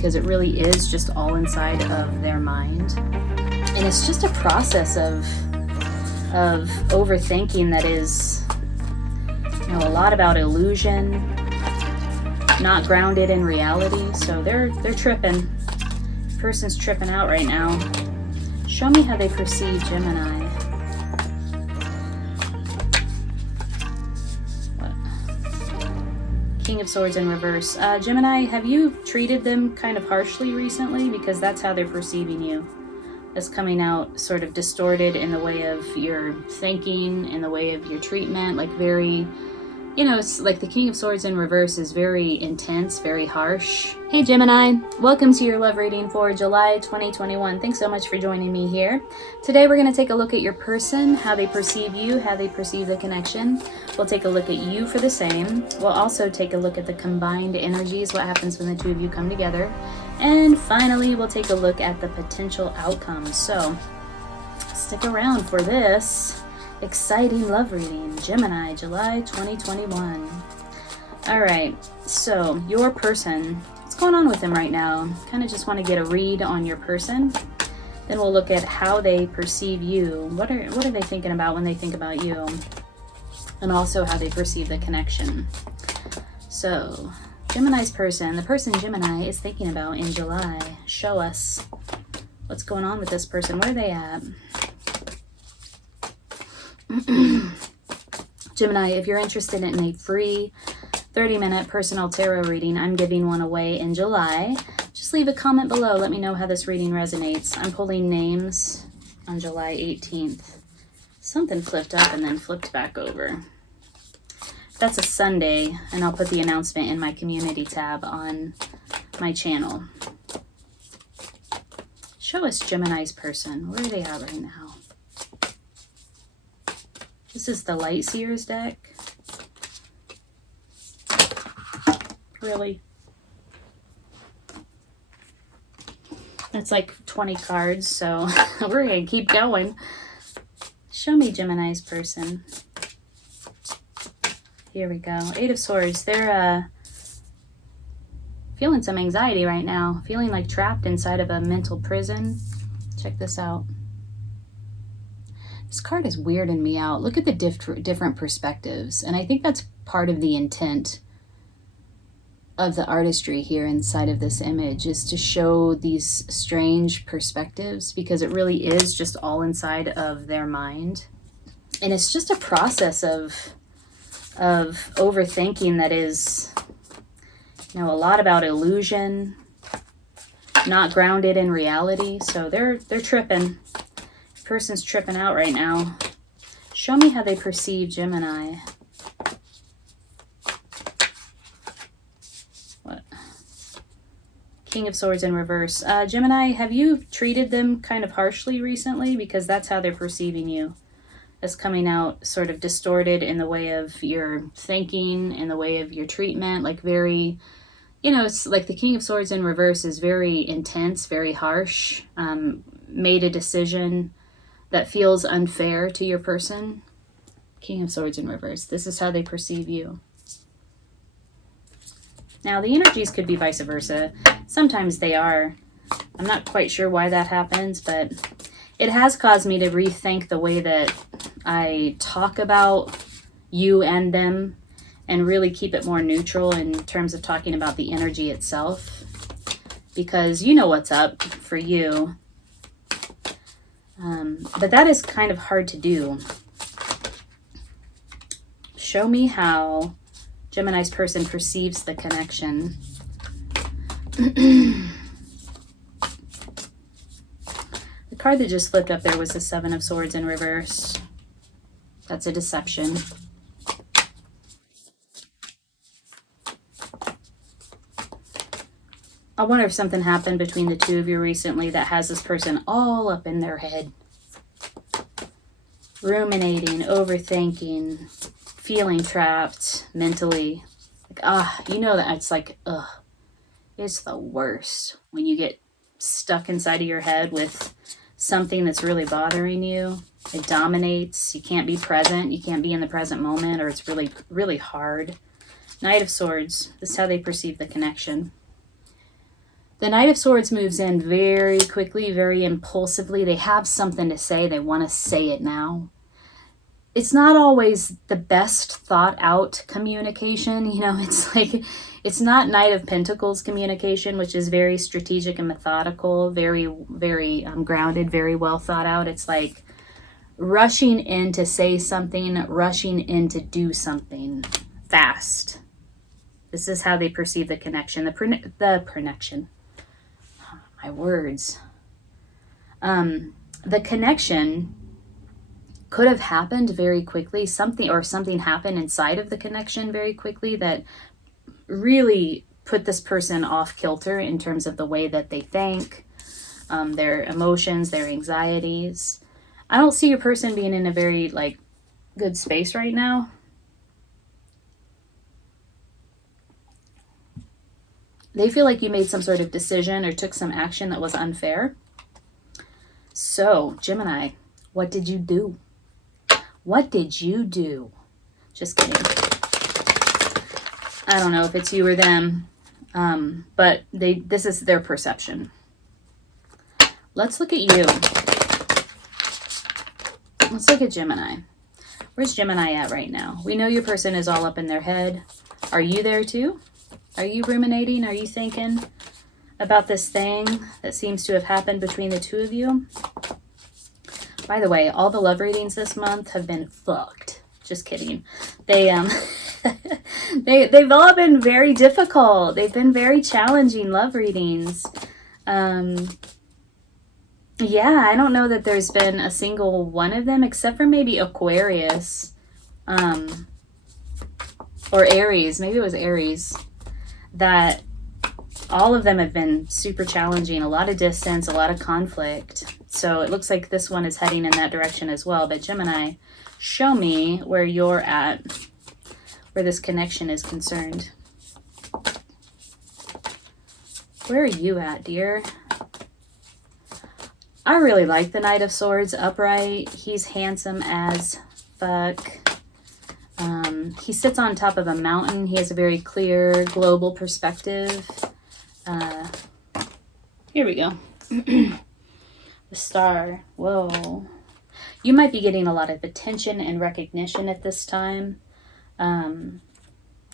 because it really is just all inside of their mind. And it's just a process of overthinking that is, you know, a lot about illusion, not grounded in reality. So they're tripping. Person's tripping out right now. Show me how they perceive Gemini. King of Swords in reverse. Gemini, have you treated them kind of harshly recently? Because that's how they're perceiving you. As coming out sort of distorted in the way of your thinking, in the way of your treatment, like very, you know, it's like the King of Swords in reverse is very intense, very harsh. Hey Gemini, welcome to your love reading for July 2021. Thanks so much for joining me here. Today we're going to take a look at your person, how they perceive you, how they perceive the connection. We'll take a look at you for the same. We'll also take a look at the combined energies, what happens when the two of you come together. And finally, we'll take a look at the potential outcomes. So stick around for this exciting love reading, Gemini, July 2021. All right, so your person, what's going on with them right now? Kind of just want to get a read on your person. Then we'll look at how they perceive you. What are they thinking about when they think about you? And also how they perceive the connection. So Gemini's person, the person Gemini is thinking about in July. Show us what's going on with this person. Where are they at? Gemini, if you're interested in a free 30-minute personal tarot reading, I'm giving one away in July. Just leave a comment below. Let me know how this reading resonates. I'm pulling names on July 18th. Something flipped up and then flipped back over. That's a Sunday, and I'll put the announcement in my community tab on my channel. Show us Gemini's person. Where are they at right now? This is the Light Seers deck. Really? That's like 20 cards, so we're going to keep going. Show me Gemini's person. Here we go. Eight of Swords. They're feeling some anxiety right now. Feeling like trapped inside of a mental prison. Check this out. This card is weirding me out. Look at the different perspectives. And I think that's part of the intent of the artistry here inside of this image, is to show these strange perspectives, because it really is just all inside of their mind. And it's just a process of overthinking that is, you know, a lot about illusion, not grounded in reality. So they're tripping. Person's tripping out right now. Show me how they perceive Gemini. What? King of Swords in reverse. Gemini, have you treated them kind of harshly recently? Because that's how they're perceiving you. As coming out sort of distorted in the way of your thinking, in the way of your treatment, like very, you know, it's like the King of Swords in reverse is very intense, very harsh, made a decision that feels unfair to your person. King of Swords in reverse. This is how they perceive you. Now, the energies could be vice versa. Sometimes they are. I'm not quite sure why that happens, but it has caused me to rethink the way that I talk about you and them, and really keep it more neutral in terms of talking about the energy itself, because you know what's up for you. But that is kind of hard to do. Show me how Gemini's person perceives the connection. The card that just flipped up there was the Seven of Swords in reverse. That's a deception. I wonder if something happened between the two of you recently that has this person all up in their head. Ruminating, overthinking, feeling trapped mentally. Like, you know that it's like, it's the worst when you get stuck inside of your head with something that's really bothering you. It dominates. You can't be present. You can't be in the present moment, or it's really, really hard. Knight of Swords. This is how they perceive the connection. The Knight of Swords moves in very quickly, very impulsively. They have something to say. They want to say it now. It's not always the best thought out communication. You know, it's like, it's not Knight of Pentacles communication, which is very strategic and methodical, very, very grounded, very well thought out. It's like rushing in to say something, rushing in to do something fast. This is how they perceive the connection, the connection. My words. The connection could have happened very quickly. Something happened inside of the connection very quickly that really put this person off kilter in terms of the way that they think, their emotions, their anxieties. I don't see your person being in a very like good space right now. They feel like you made some sort of decision or took some action that was unfair. So, Gemini, what did you do? What did you do? Just kidding. I don't know if it's you or them, but this is their perception. Let's look at you. Let's look at Gemini. Where's Gemini at right now? We know your person is all up in their head. Are you there too? Are you ruminating? Are you thinking about this thing that seems to have happened between the two of you? By the way, all the love readings this month have been fucked. Just kidding. They've all been very difficult. They've been very challenging love readings. Yeah, I don't know that there's been a single one of them except for maybe Aquarius, or Aries. Maybe it was Aries. That all of them have been super challenging, a lot of distance, a lot of conflict. So it looks like this one is heading in that direction as well. But Gemini, show me where you're at, where this connection is concerned. Where are you at, dear? I really like the Knight of Swords upright. He's handsome as fuck. He sits on top of a mountain. He has a very clear global perspective. Here we go. The Star. Whoa. You might be getting a lot of attention and recognition at this time.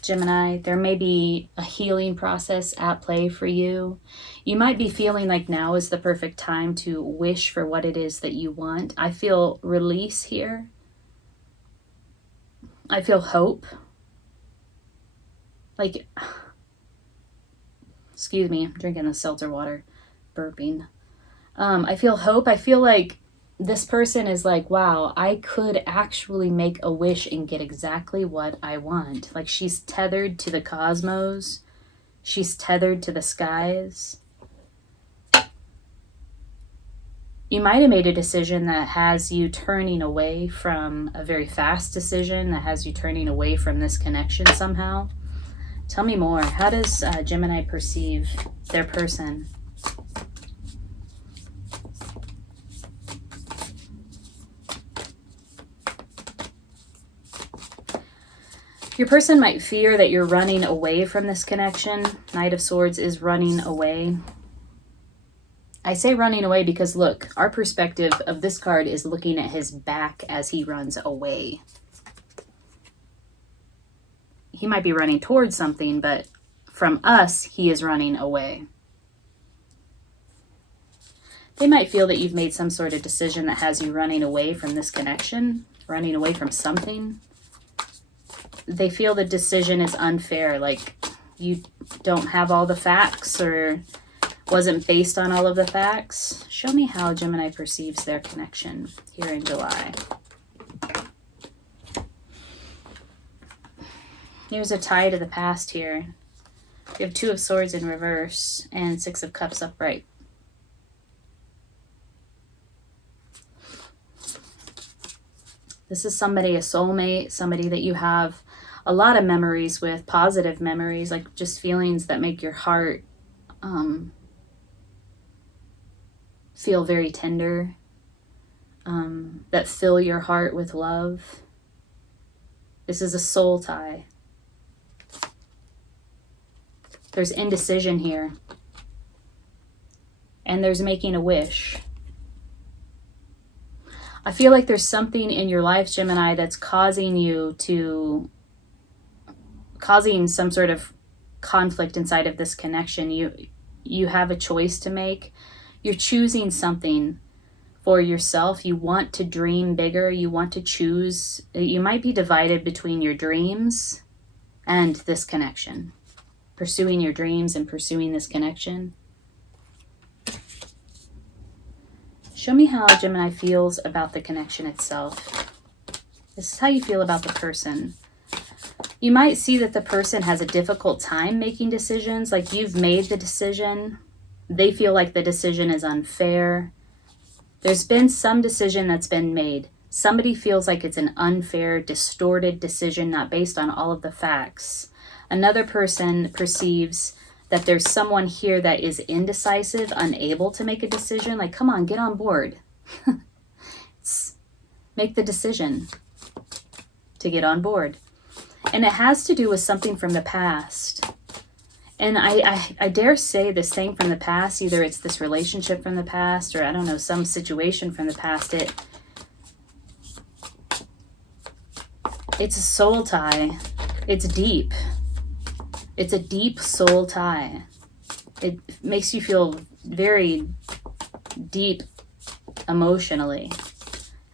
Gemini, there may be a healing process at play for you. You might be feeling like now is the perfect time to wish for what it is that you want. I feel release here. I feel hope. Like, excuse me, I'm drinking the seltzer water, burping. I feel hope. I feel like this person is like, wow, I could actually make a wish and get exactly what I want. Like she's tethered to the cosmos. She's tethered to the skies. You might have made a decision that has you turning away from a very fast decision, that has you turning away from this connection somehow. Tell me more. How does Gemini perceive their person? Your person might fear that you're running away from this connection. Knight of Swords is running away. I say running away because look, our perspective of this card is looking at his back as he runs away. He might be running towards something, but from us, he is running away. They might feel that you've made some sort of decision that has you running away from this connection, running away from something. They feel the decision is unfair, like you don't have all the facts or wasn't based on all of the facts. Show me how Gemini perceives their connection here in July. Here's a tie to the past here. You have Two of Swords in reverse and Six of Cups upright. This is somebody, a soulmate, somebody that you have a lot of memories with, positive memories, like just feelings that make your heart feel very tender, that fill your heart with love. This is a soul tie. There's indecision here. and there's making a wish. I feel like there's something in your life, Gemini, that's causing some sort of conflict inside of this connection. You have a choice to make. You're choosing something for yourself. You want to dream bigger. You want to choose. You might be divided between your dreams and this connection. Pursuing your dreams and pursuing this connection. Show me how Gemini feels about the connection itself. This is how you feel about the person. You might see that the person has a difficult time making decisions. Like you've made the decision. They feel like the decision is unfair. There's been some decision that's been made. Somebody feels like it's an unfair, distorted decision, not based on all of the facts. Another person perceives that there's someone here that is indecisive, unable to make a decision. Like, come on, get on board. Make the decision to get on board. And it has to do with something from the past. And I dare say this thing from the past, either it's this relationship from the past or I don't know, some situation from the past. It's a soul tie. It's deep. It's a deep soul tie. It makes you feel very deep emotionally.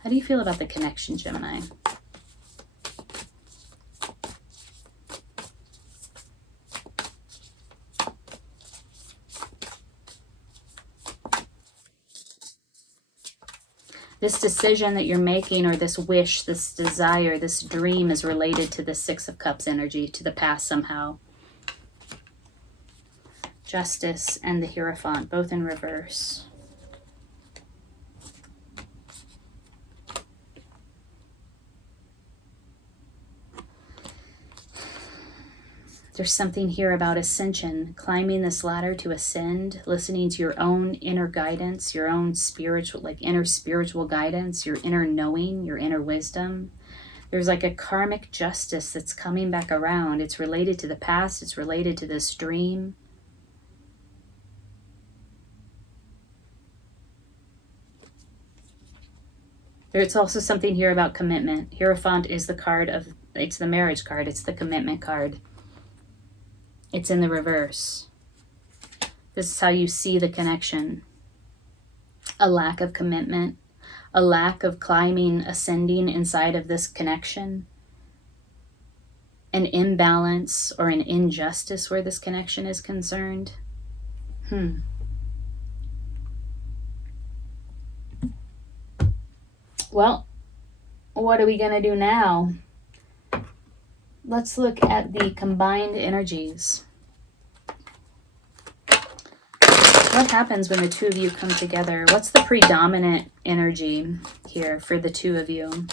How do you feel about the connection, Gemini? This decision that you're making, or this wish, this desire, this dream is related to the Six of Cups energy, to the past somehow. Justice and the Hierophant, both in reverse. There's something here about ascension, climbing this ladder to ascend, listening to your own inner guidance, your own spiritual, like inner spiritual guidance, your inner knowing, your inner wisdom. There's like a karmic justice that's coming back around. It's related to the past. It's related to this dream. There's also something here about commitment. Hierophant is the card of, it's the marriage card. It's the commitment card. It's in the reverse. This is how you see the connection. A lack of commitment, a lack of climbing, ascending inside of this connection, an imbalance or an injustice where this connection is concerned. Well, what are we going to do now? Let's look at the combined energies. What happens when the two of you come together? What's the predominant energy here for the two of you?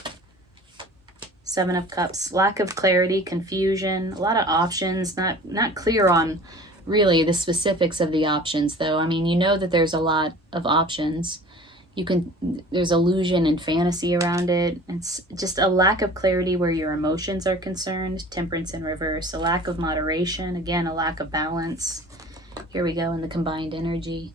Seven of Cups, lack of clarity, confusion, a lot of options, not clear on really the specifics of the options though. I mean, you know that there's a lot of options. There's illusion and fantasy around it. It's just a lack of clarity where your emotions are concerned. Temperance in reverse. A lack of moderation. Again, a lack of balance. Here we go in the combined energy.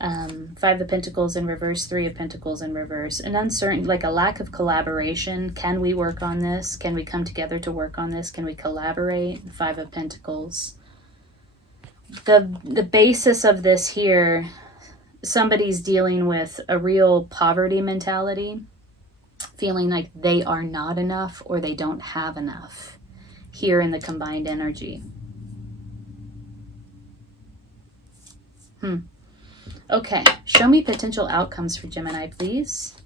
Five of Pentacles in reverse. Three of Pentacles in reverse. An uncertain, like a lack of collaboration. Can we work on this? Can we come together to work on this? Can we collaborate? Five of Pentacles. The basis of this here, somebody's dealing with a real poverty mentality, feeling like they are not enough or they don't have enough here in the combined energy. Okay, show me potential outcomes for Gemini, please.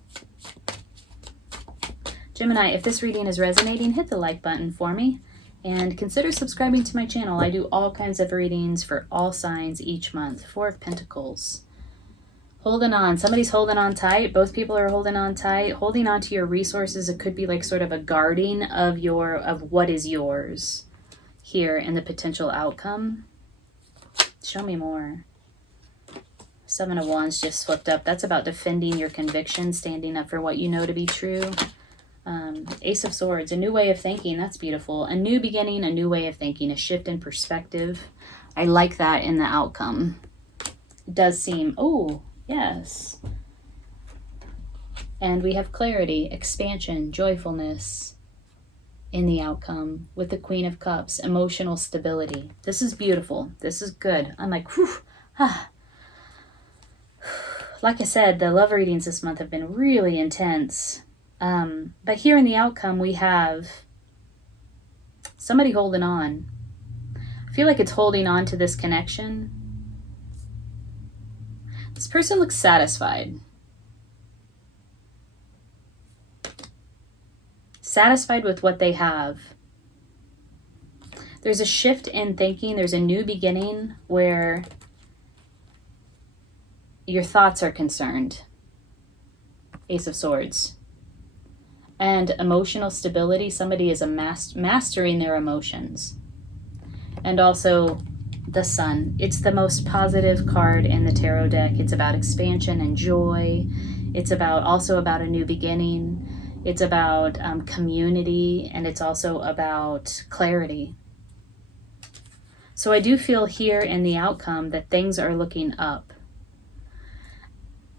Gemini, if this reading is resonating, hit the like button for me and consider subscribing to my channel. I do all kinds of readings for all signs each month. Four of Pentacles. Holding on. Somebody's holding on tight. Both people are holding on tight. Holding on to your resources. It could be like sort of a guarding of what is yours here in the potential outcome. Show me more. Seven of Wands just flipped up. That's about defending your conviction, standing up for what you know to be true. Ace of Swords, a new way of thinking. That's beautiful. A new beginning, a new way of thinking, a shift in perspective. I like that in the outcome. does seem, oh, yes. And we have clarity, expansion, joyfulness in the outcome with the Queen of Cups, emotional stability. This is beautiful. This is good. I'm like, whew, ah. Like I said, the love readings this month have been really intense. But here in the outcome, we have somebody holding on. I feel like it's holding on to this connection. This person looks satisfied. Satisfied with what they have. There's a shift in thinking. There's a new beginning where your thoughts are concerned. Ace of Swords. And emotional stability. Somebody is mastering their emotions. And also the Sun. It's the most positive card in the tarot deck. It's about expansion and joy. It's also about a new beginning. It's about community, and it's also about clarity. So I do feel here in the outcome that things are looking up.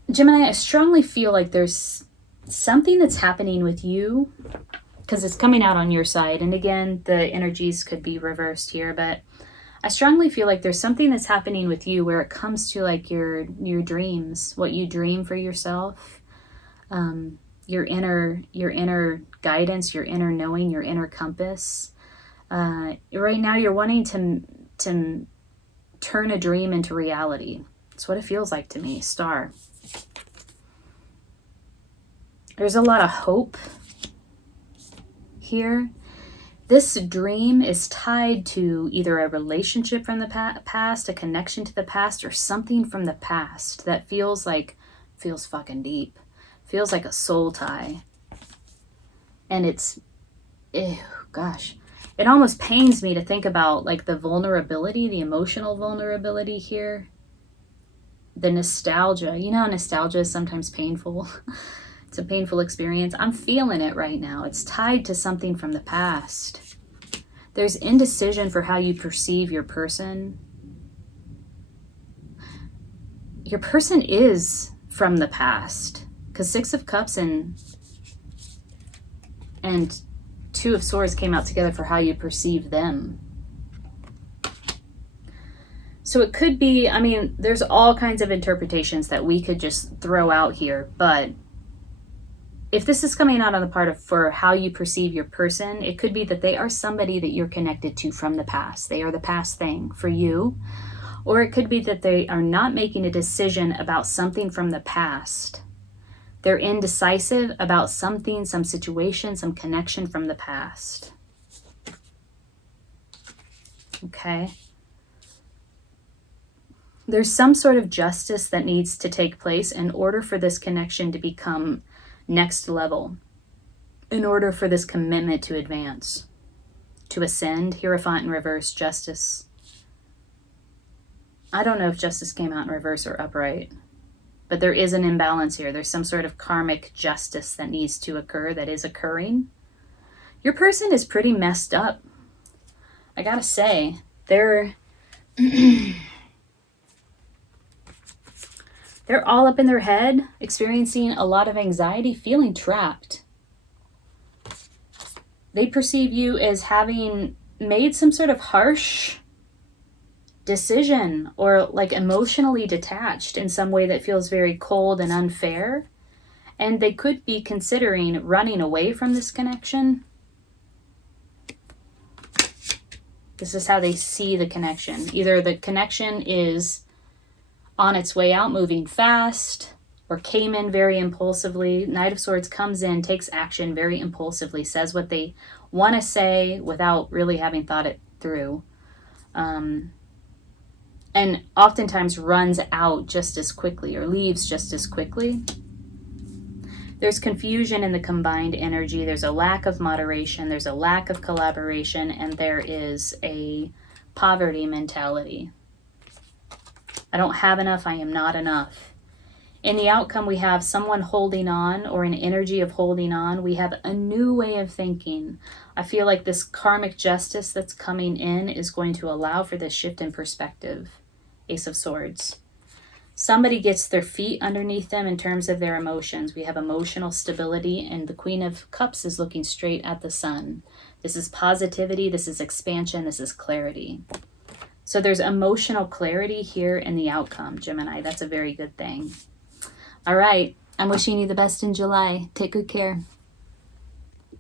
Gemini, I strongly feel like there's something that's happening with you, because it's coming out on your side. And again, the energies could be reversed here, but I strongly feel like there's something that's happening with you where it comes to like your dreams, what you dream for yourself. Your inner guidance, your inner knowing, your inner compass. Right now you're wanting to turn a dream into reality. That's what it feels like to me, Star. There's a lot of hope here. This dream is tied to either a relationship from the past, a connection to the past, or something from the past that feels fucking deep. Feels like a soul tie. And it's, gosh, it almost pains me to think about like the vulnerability, the emotional vulnerability here. The nostalgia. You know how nostalgia is sometimes painful? It's a painful experience. I'm feeling it right now. It's tied to something from the past. There's indecision for how you perceive your person. Your person is from the past. Because Six of Cups and Two of Swords came out together for how you perceive them. So it could be, I mean, there's all kinds of interpretations that we could just throw out here. But if this is coming out on the part of for how you perceive your person, it could be that they are somebody that you're connected to from the past. They are the past thing for you. Or it could be that they are not making a decision about something from the past. They're indecisive about something, some situation, some connection from the past. Okay. There's some sort of justice that needs to take place in order for this connection to become next level, in order for this commitment to advance, to ascend. Hierophant in reverse, justice. I don't know if justice came out in reverse or upright. But there is an imbalance here. There's some sort of karmic justice that needs to occur, that is occurring. Your person is pretty messed up. I gotta say, they're all up in their head, experiencing a lot of anxiety, feeling trapped. They perceive you as having made some sort of harsh decision or like emotionally detached in some way that feels very cold and unfair. And they could be considering running away from this connection. This is how they see the connection. Either the connection is on its way out, moving fast, or came in very impulsively. Knight of Swords comes in, takes action very impulsively, says what they want to say without really having thought it through. And oftentimes runs out just as quickly or leaves just as quickly. There's confusion in the combined energy. There's a lack of moderation. There's a lack of collaboration. And there is a poverty mentality. I don't have enough. I am not enough. In the outcome, we have someone holding on, or an energy of holding on. We have a new way of thinking. I feel like this karmic justice that's coming in is going to allow for this shift in perspective. Ace of Swords. Somebody gets their feet underneath them in terms of their emotions. We have emotional stability, and the Queen of Cups is looking straight at the sun. This is positivity, this is expansion, this is clarity. So there's emotional clarity here in the outcome, Gemini. That's a very good thing. All right. I'm wishing you the best in July. Take good care.